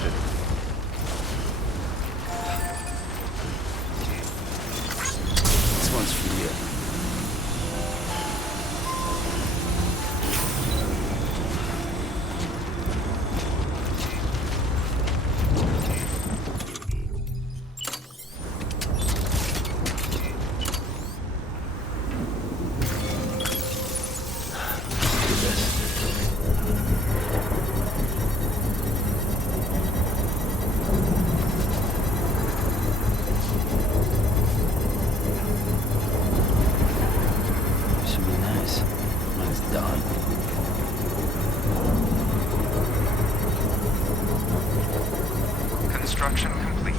accepted. This one's for you. Construction complete.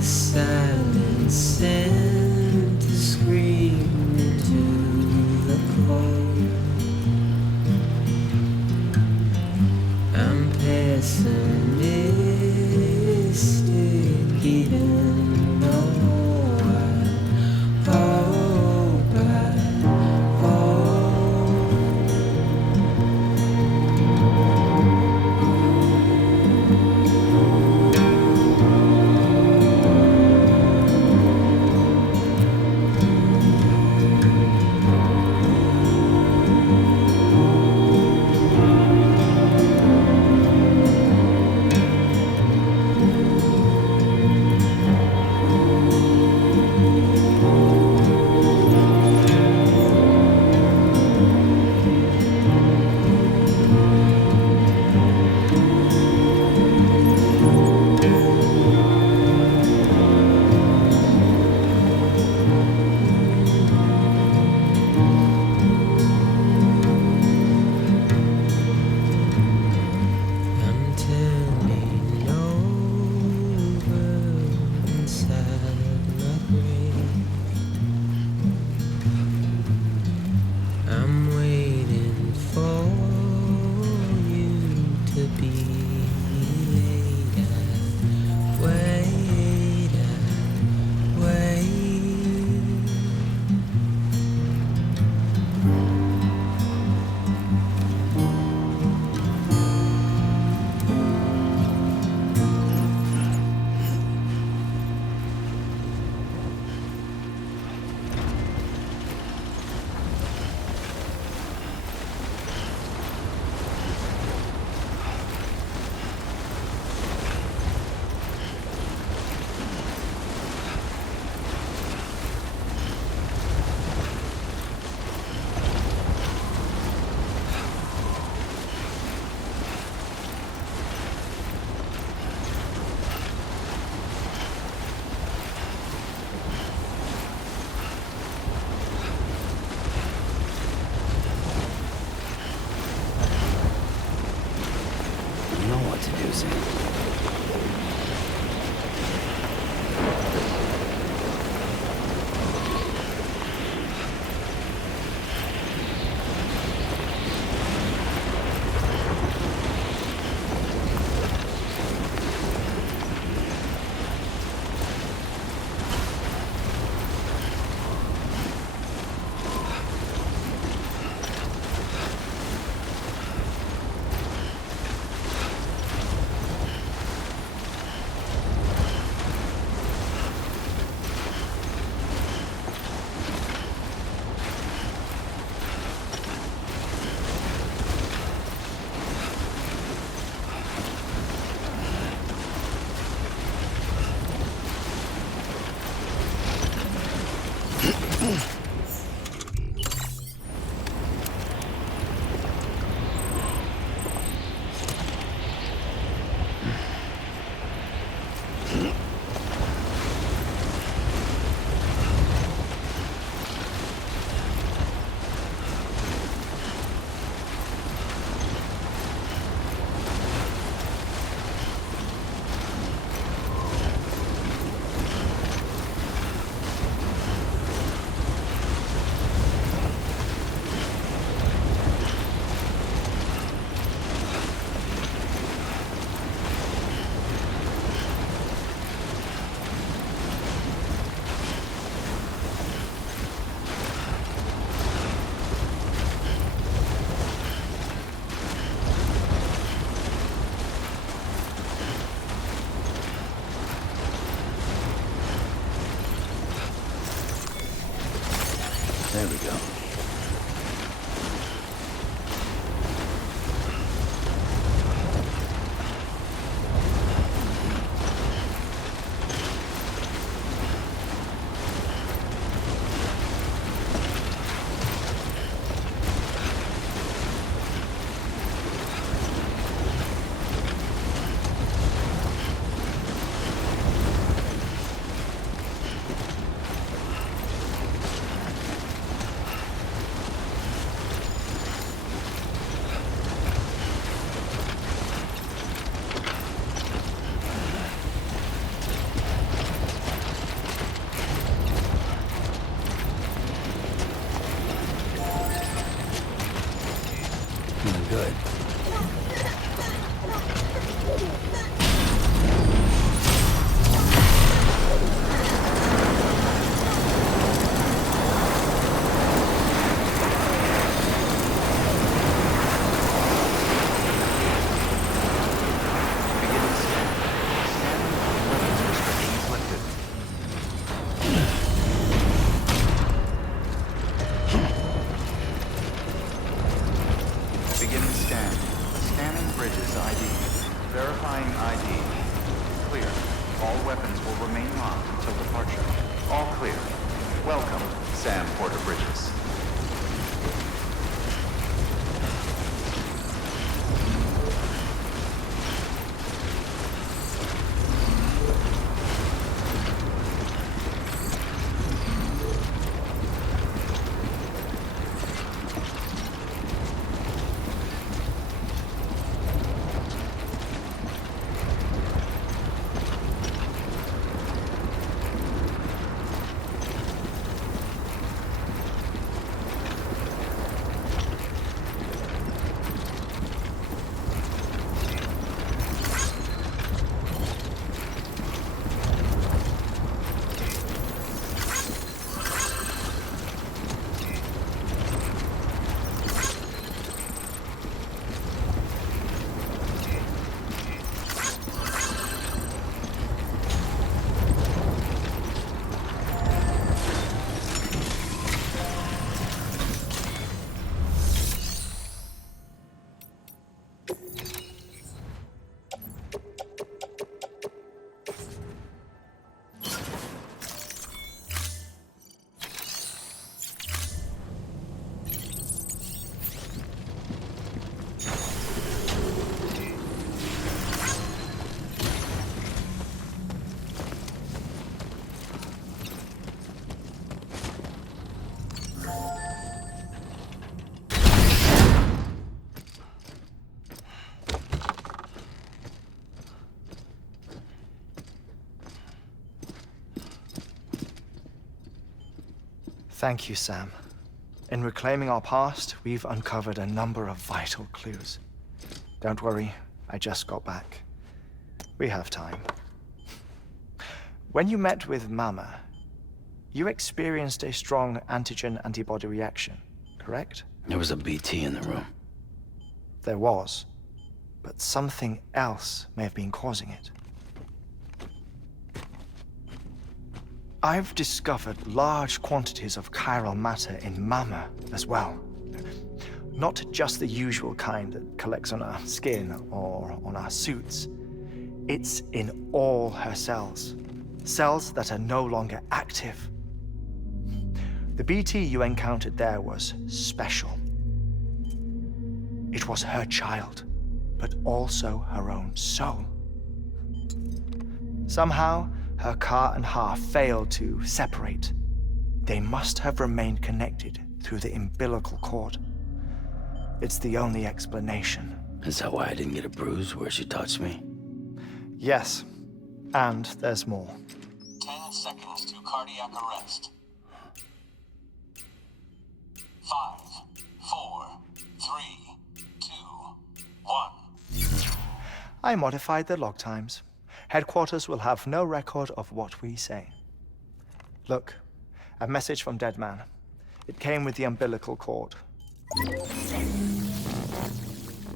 silence sent a scream into good. Beginning scan. Scanning bridges ID. Verifying ID. Clear. All weapons will remain locked until departure. All clear. Welcome, Sam Porter Bridges. Thank you, Sam. In reclaiming our past, we've uncovered a number of vital clues. Don't worry, I just got back. We have time. When you met with Mama, you experienced a strong antigen-antibody reaction, correct? There was a BT in the room. There was, but something else may have been causing it. I've discovered large quantities of chiral matter in Mama as well. Not just the usual kind that collects on our skin or on our suits. It's in all her cells. Cells that are no longer active. The BT you encountered there was special. It was her child, but also her own soul. Somehow, her car and half failed to separate. They must have remained connected through the umbilical cord. It's the only explanation. Is that why I didn't get a bruise where she touched me? Yes, and there's more. 10 seconds to cardiac arrest. 5, 4, 3, 2, 1. I modified the log times. Headquarters will have no record of what we say. Look, a message from Deadman. It came with the umbilical cord.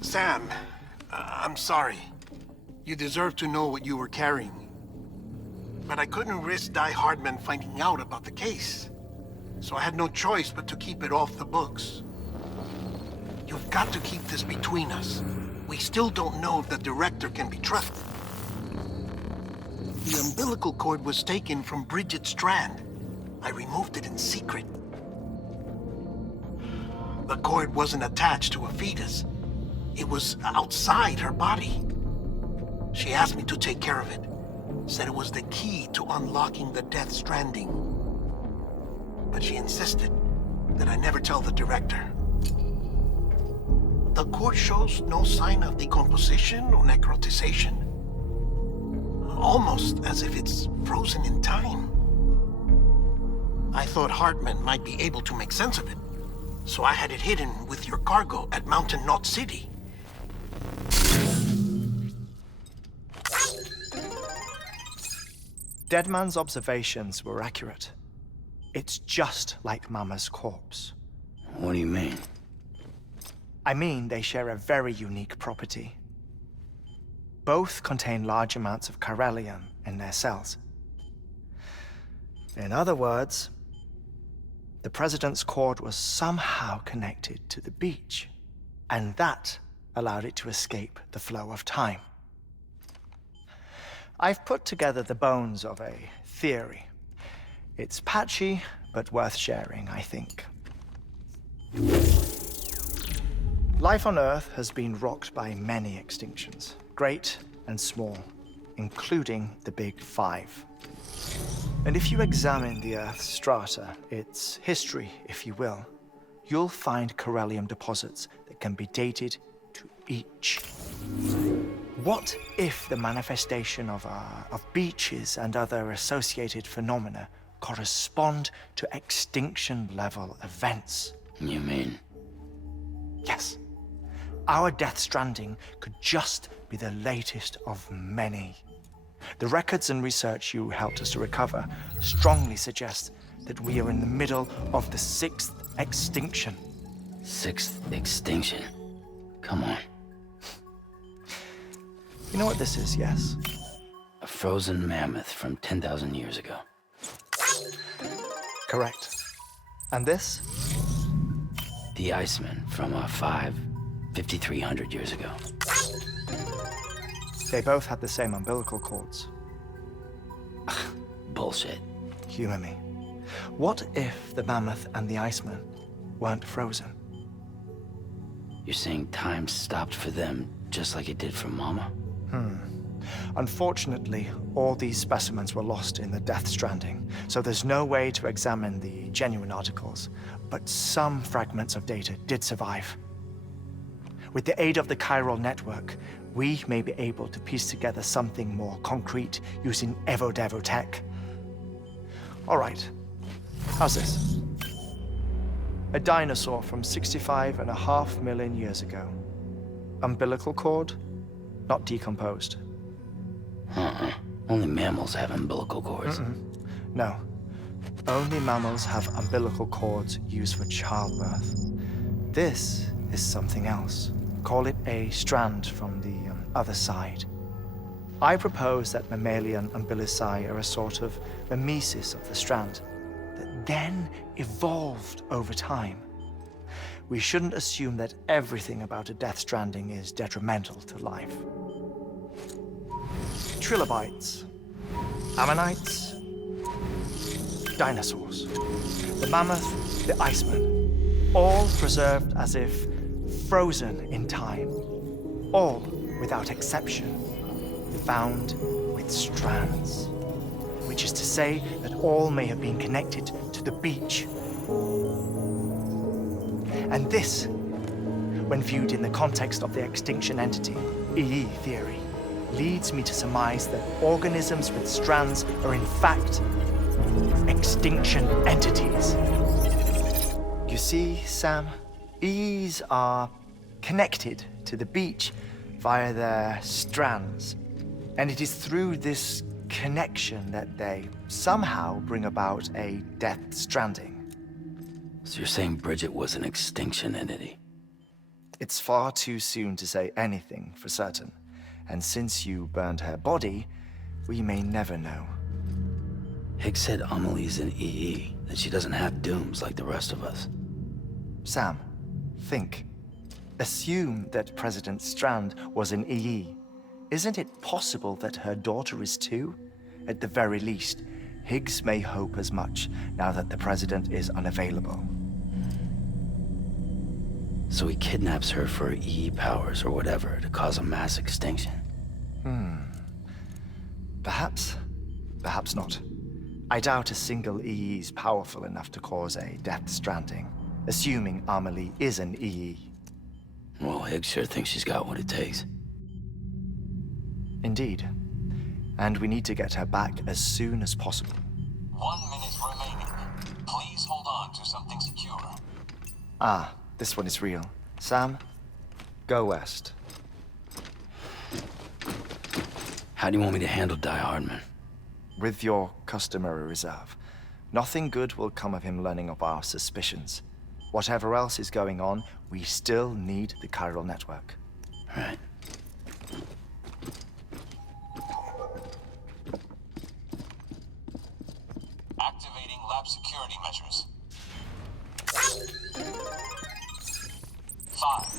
Sam, I'm sorry. You deserve to know what you were carrying. But I couldn't risk Heartman finding out about the case. So I had no choice but to keep it off the books. You've got to keep this between us. We still don't know if the director can be trusted. The umbilical cord was taken from Bridget Strand. I removed it in secret. The cord wasn't attached to a fetus. It was outside her body. She asked me to take care of it. Said it was the key to unlocking the Death Stranding. But she insisted that I never tell the director. The cord shows no sign of decomposition or necrotization. Almost as if it's frozen in time. I thought Heartman might be able to make sense of it, so I had it hidden with your cargo at Mountain Knot City. Deadman's observations were accurate. It's just like Mama's corpse. What do you mean? I mean, they share a very unique property. Both contain large amounts of chiralium in their cells. In other words, the President's cord was somehow connected to the beach, and that allowed it to escape the flow of time. I've put together the bones of a theory. It's patchy, but worth sharing, I think. Life on Earth has been rocked by many extinctions, great and small, including the Big Five. And if you examine the Earth's strata, its history, if you will, you'll find chiralium deposits that can be dated to each. What if the manifestation of beaches and other associated phenomena correspond to extinction-level events? You mean? Yes. Our Death Stranding could just be the latest of many. The records and research you helped us to recover strongly suggest that we are in the middle of the 6th extinction. 6th extinction? Come on. You know what this is, yes? A frozen mammoth from 10,000 years ago. Correct. And this? The Iceman from 5,300 years ago. They both had the same umbilical cords. Bullshit. Humor me. What if the mammoth and the Iceman weren't frozen? You're saying time stopped for them just like it did for Mama? Unfortunately, all these specimens were lost in the Death Stranding, so there's no way to examine the genuine articles, but some fragments of data did survive. With the aid of the chiral network, we may be able to piece together something more concrete using Evo-Devo tech. All right, how's this? A dinosaur from 65.5 million years ago. Umbilical cord, not decomposed. Only mammals have umbilical cords. No. Only mammals have umbilical cords used for childbirth. This is something else. Call it a strand from the other side. I propose that mammalian umbilici are a sort of mimesis of the strand that then evolved over time. We shouldn't assume that everything about a Death Stranding is detrimental to life. Trilobites, ammonites, dinosaurs, the mammoth, the Iceman, all preserved as if frozen in time, all without exception, found with strands, which is to say that all may have been connected to the beach. And this, when viewed in the context of the extinction entity, EE theory, leads me to surmise that organisms with strands are in fact extinction entities. You see, Sam, EEs are connected to the beach via their strands, and it is through this connection that they somehow bring about a Death Stranding. So you're saying Bridget was an extinction entity? It's far too soon to say anything for certain, and since you burned her body, we may never know. Higgs said Amelie's an EE, that she doesn't have dooms like the rest of us. Sam, think. Assume that President Strand was an EE. Isn't it possible that her daughter is too? At the very least, Higgs may hope as much now that the President is unavailable. So he kidnaps her for EE powers or whatever to cause a mass extinction. Perhaps. Perhaps not. I doubt a single EE is powerful enough to cause a Death Stranding, assuming Amelie is an EE. Well, Higgs sure thinks she's got what it takes. Indeed. And we need to get her back as soon as possible. 1 minute remaining. Please hold on to something secure. Ah, this one is real. Sam, go west. How do you want me to handle Die Hardman? With your customary reserve. Nothing good will come of him learning of our suspicions. Whatever else is going on, we still need the chiral network. Right. Activating lab security measures. 5,